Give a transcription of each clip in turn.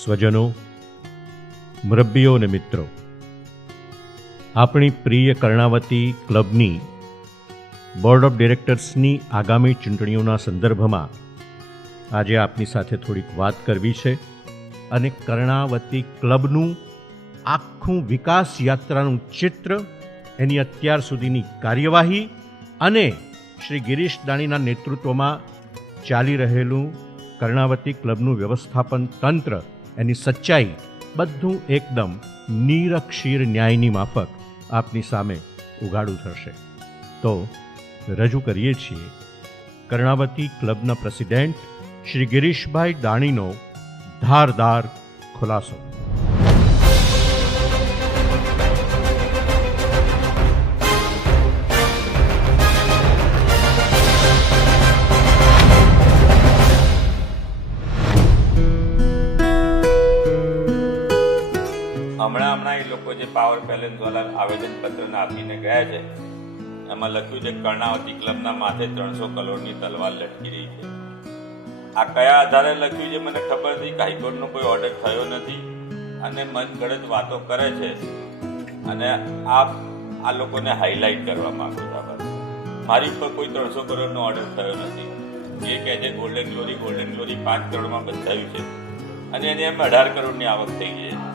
સ્વજનો, મુરબ્બીઓ અને મિત્રો, આપણી પ્રિય કર્ણાવતી ક્લબની બોર્ડ ઓફ ડિરેક્ટર્સની આગામી ચૂંટણીઓના સંદર્ભમાં આજે આપની સાથે થોડીક વાત કરવી છે અને કર્ણાવતી ક્લબનું આખું વિકાસ યાત્રાનું ચિત્ર, એની અત્યાર સુધીની કાર્યવાહી અને શ્રી ગિરીશ દાણીના નેતૃત્વમાં ચાલી રહેલું કર્ણાવતી ક્લબનું વ્યવસ્થાપન તંત્ર, એની સચ્ચાઈ, બધું એકદમ નીરક્ષીર ન્યાયની માફક આપની સામે ઉઘાડું થશે. તો રજૂ કરીએ છીએ કર્ણાવતી ક્લબના પ્રેસિડેન્ટ શ્રી ગિરીશભાઈ દાણીનો ધારદાર ખુલાસો. હમણાં એ લોકો જે પાવર પેલેસ વાળા આવેદનપત્ર આપીને ગયા છે, એમાં લખ્યું છે કર્ણાવતી ક્લબના માથે 300 કરોડની તલવાર લટકી રહી છે. આ કયા આધારે લખ્યું છે મને ખબર નથી. હાઈકોર્ટનો કોઈ ઓર્ડર થયો નથી અને મનગઢત વાતો કરે છે અને આ લોકોને હાઇલાઇટ કરવા માંગુ છું. મારી ઉપર કોઈ 300 કરોડનો ઓર્ડર થયો નથી. જે કહે છે ગોલ્ડન ગ્લોરી 5 કરોડમાં બંધાયું છે અને એની એમ 18 કરોડની આવક થઈ ગઈ છે.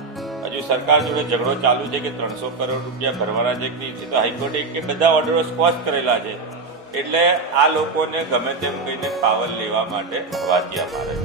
હજુ સરકાર જોડે ઝઘડો ચાલુ છે કે 300 કરોડ રૂપિયા ભરવાના છે કે નહીં છે. તો હાઈકોર્ટે કે બધા ઓર્ડરો સ્કોચ કરેલા છે. એટલે આ લોકોને ગમે તેમ કહીને પાવર લેવા માટે વાતિયા મારે છે.